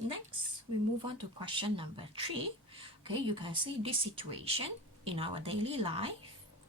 Next, we move on to question number 3. Okay, you can see this situation in our daily life.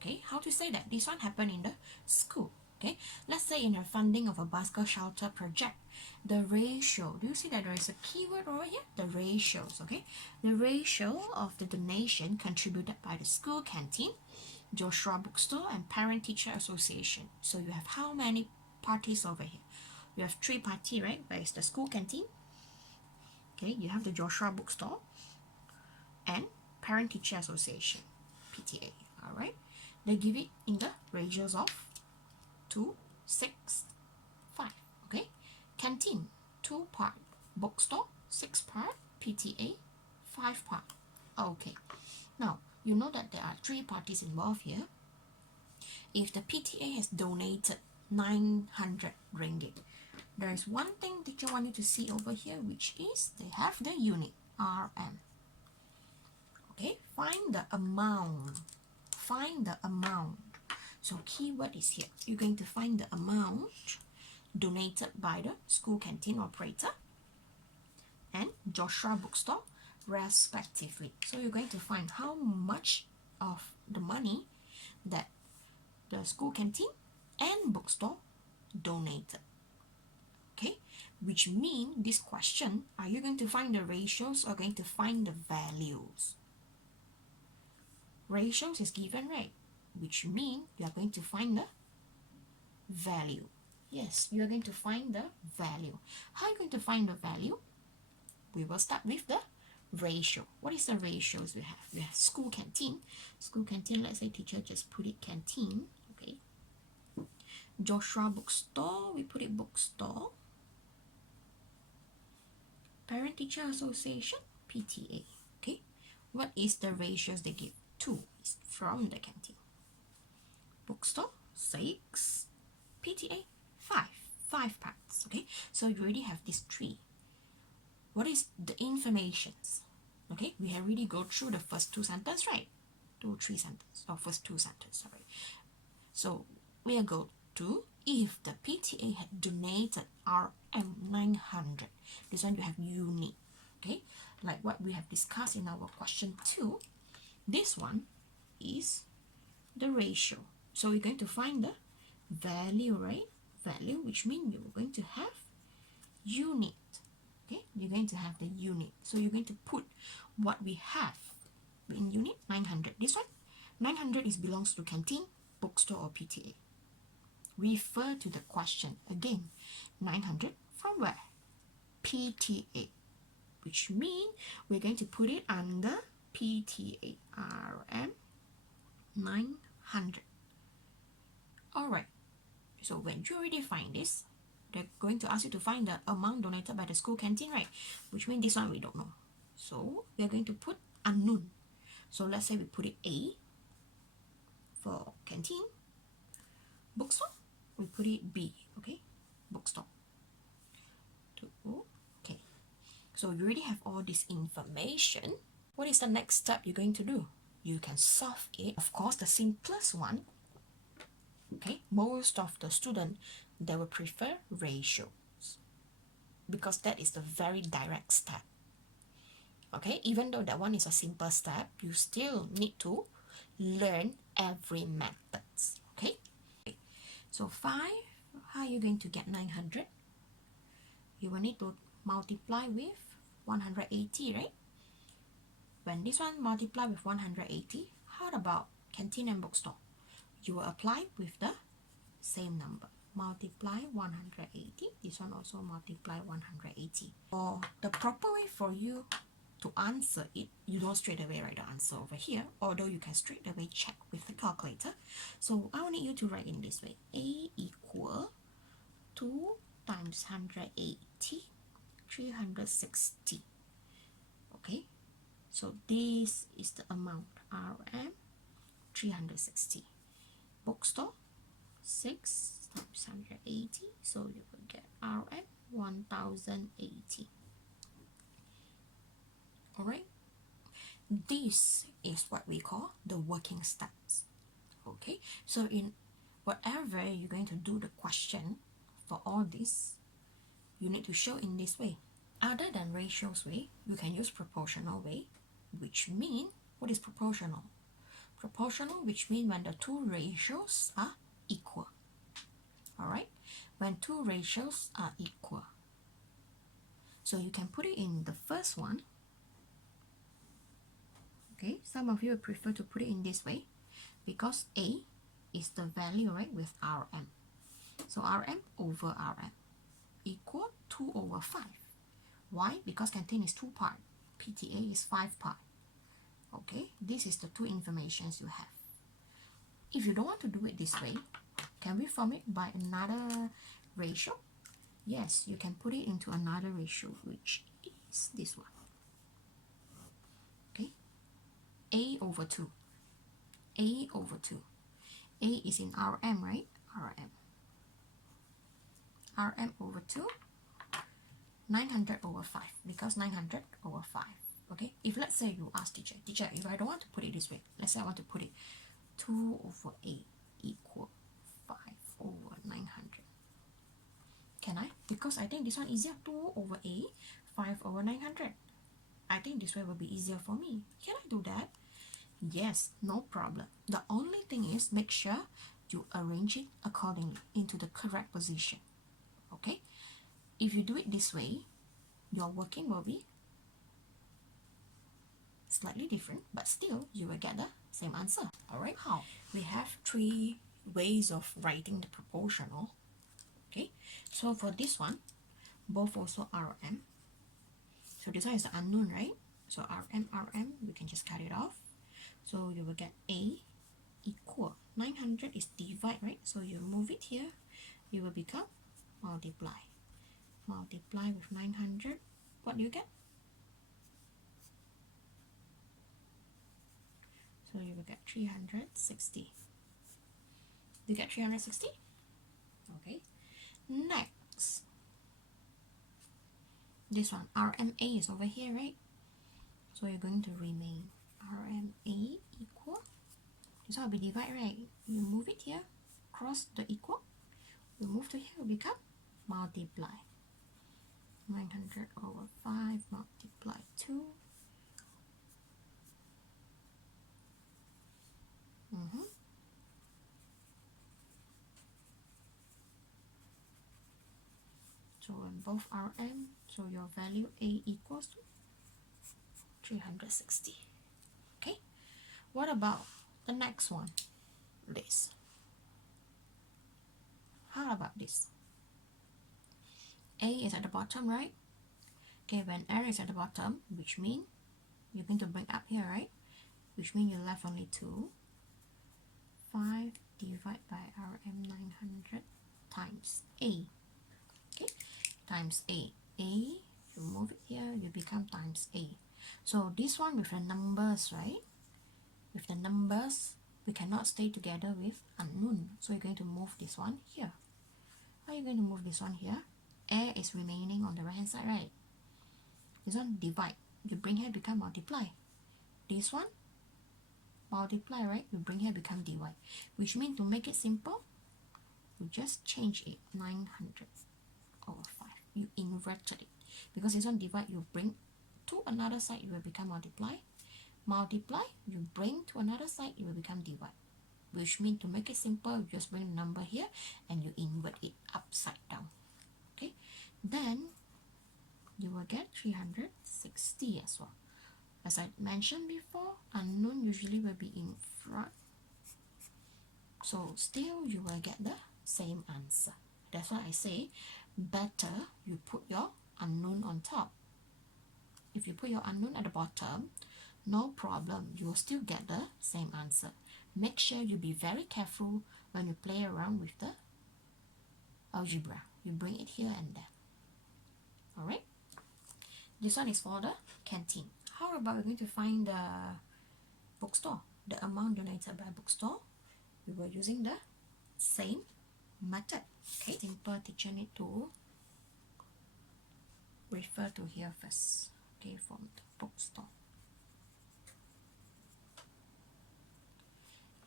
Okay, how to say that? This one happened in the school. Okay, let's say in the funding of a bicycle shelter project, the ratio, do you see that there is a keyword over here? The ratios, okay? The ratio of the donation contributed by the school canteen, Joshua Bookstore, and Parent-Teacher Association. So you have how many parties over here? You have 3 parties, right? Where is the school canteen? Okay, you have the Joshua Bookstore and Parent-Teacher Association, PTA, all right? They give it in the ratios of 2, 6, 5, okay? Canteen, 2 part. Bookstore, 6 part. PTA, 5 part. Okay, now you know that there are 3 parties involved here. If the PTA has donated 900 ringgit, there is one thing teacher want you to see over here, which is they have the unit RM. Okay, find the amount. Find the amount. So keyword is here. You're going to find the amount donated by the school canteen operator and Joshua Bookstore respectively. So you're going to find how much of the money that the school canteen and bookstore donated. Okay, which means this question, are you going to find the ratios or going to find the values? Ratios is given, right? Which means you are going to find the value. Yes, you are going to find the value. How are you going to find the value? We will start with the ratio. What is the ratios we have? We have school canteen. School canteen, let's say teacher just put it canteen. Okay. Joshua Bookstore, we put it bookstore. Parent-Teacher Association, PTA. Okay. What is the ratios they give? 2 is from the canteen. Bookstore, 6. PTA, 5. 5 parts. Okay. So you already have these 3. What is the informations? Okay, we have already go through the first 2 sentences, right? 2, 3 sentences, or first 2 sentences, sorry. So we are go to if the PTA had donated RM 900. This one you have unit, okay? Like what we have discussed in our question 2. This one is the ratio. So we're going to find the value, right? Value, which means you're going to have unit. Okay, you're going to have the unit. So you're going to put what we have in unit 900. This one, 900 is belongs to canteen, bookstore, or PTA. Refer to the question again. 900 from where? PTA, which means we're going to put it under PTA, RM 900. All right. So when you already find this, they're going to ask you to find the amount donated by the school canteen, right? Which means this one we don't know. So we're going to put unknown. So let's say we put it A for canteen. Bookstore, we put it B, okay? Bookstore. Okay. So you already have all this information. What is the next step you're going to do? You can solve it. Of course, the simplest one, okay? Most of the students, they will prefer ratios because that is the very direct step. Okay, even though that one is a simple step, you still need to learn every method. Okay, so 5, how are you going to get 900? You will need to multiply with 180, right? When this one multiply with 180, how about canteen and bookstore? You will apply with the same number. Multiply 180. This one also multiply 180. Or the proper way for you to answer it, you don't straight away write the answer over here, although you can straight away check with the calculator. So I will need you to write in this way. A equal 2 times 180, 360. Okay, so this is the amount, RM 360. Bookstore, 6 times 180, so you will get RM 1080. Alright, this is what we call the working steps. Okay, so in whatever you're going to do the question for all this, you need to show in this way. Other than ratios way, you can use proportional way, which mean, what is proportional? Proportional, which mean when the two ratios are equal. Alright, when two ratios are equal. So you can put it in the first one. Okay, some of you prefer to put it in this way because A is the value, right, with Rm. So Rm over Rm equal 2 over 5. Why? Because canteen is 2 part, PTA is 5 part. Okay, this is the two informations you have. If you don't want to do it this way, can we form it by another ratio? Yes, you can put it into another ratio, which is this one. Okay, A over 2. A over 2. A is in Rm, right? Rm. Rm over 2, 900 over 5, because 900 over 5. Okay, if let's say you ask teacher, if I don't want to put it this way, let's say I want to put it 2 over A equal 5 over 900. Can I? Because I think this one easier, 2 over A, 5 over 900. I think this way will be easier for me. Can I do that? Yes, no problem. The only thing is make sure you arrange it accordingly into the correct position. Okay? If you do it this way, your working will be slightly different, but still you will get the same answer. Alright, how? We have 3 ways of writing the proportional. Okay, so for this one, both also Rm. So this one is the unknown, right? So Rm, we can just cut it off. So you will get A equal 900 is divide, right? So you move it here, you will become multiply. Multiply with 900, what do you get? So you will get 360. You get 360? Okay. Next, this one, RMA is over here, right? So you're going to remain RMA equal. This one will be divide, right? You move it here, cross the equal. You move to here, will become multiply. 900 over 5 multiply 2. So when both Rm, so your value A equals to 360. Okay, what about the next one? This. How about this? A is at the bottom, right? Okay, when R is at the bottom, which means you're going to bring up here, right? Which means you left only 2. 5 divided by Rm 900 times A. Okay, times A. A, you move it here, you become times A. So this one with the numbers, right? With the numbers, we cannot stay together with unknown. So you're going to move this one here. How are you going to move this one here? A is remaining on the right hand side, right? This one divide. You bring here, become multiply. This one multiply, right? You bring here, become divide. Which means to make it simple, you just change it 900 over 5. You inverted it. Because this one divide, you bring to another side, it will become multiply. Multiply, you bring to another side, it will become divide. Which means to make it simple, you just bring the number here and you invert it upside down. Okay, then you will get 360 as well. As I mentioned before, unknown usually will be in front. So still you will get the same answer. That's why I say better you put your unknown on top. If you put your unknown at the bottom, no problem, you will still get the same answer. Make sure you be very careful when you play around with the algebra. You bring it here and there. Alright? This one is for the canteen. How about we're going to find the bookstore? The amount donated by bookstore. We were using the same method. Okay, simple teacher need to refer to here first. Okay, from the bookstore.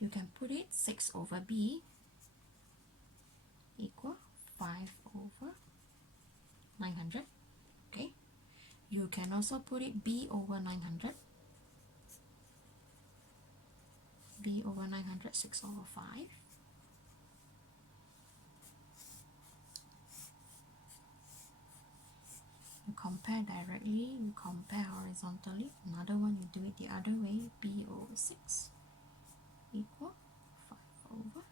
You can put it 6 over B equal 5 over 900. Okay, You can also put it b over 900. b over 900, 6 over 5. You compare directly, you compare horizontally. Another one, you do it the other way. b over 6 equal 5 over...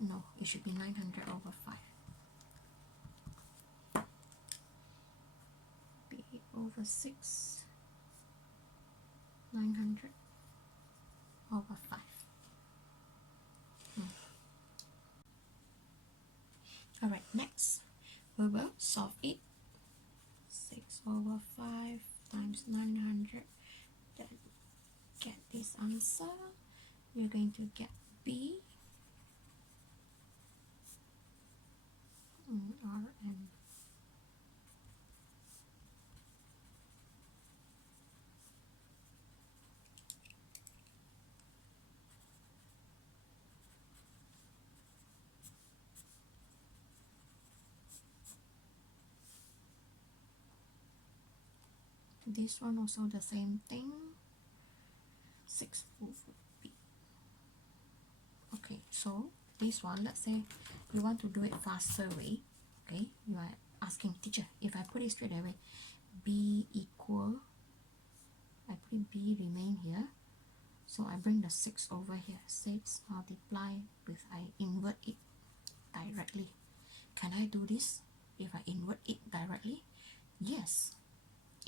No, it should be 900 over 5. b over 6, 900 over 5. Alright, next we will solve it. 6 over 5 times 900, then get this answer. We're going to get b Rn. This one also the same thing. 6 over b. Okay, so this one, let's say you want to do it faster way. Okay, you are asking teacher, if I put it straight away, b equal, I put b remain here, so I bring the 6 over here. 6 multiply with, I invert it directly. Can I do this if I invert it directly? Yes.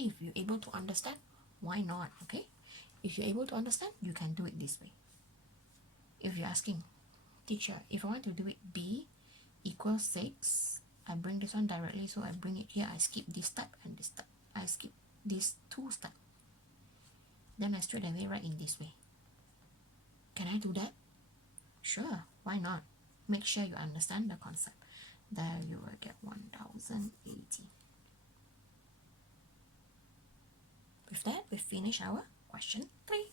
If you're able to understand, why not? Okay, if you're able to understand, you can do it this way. If you're asking, teacher, if I want to do it b equals 6, I bring this one directly, so I bring it here. I skip this step and this step. I skip these 2 steps. Then I straight away write in this way. Can I do that? Sure, why not? Make sure you understand the concept. There you will get 1080. With that, we finish our question 3.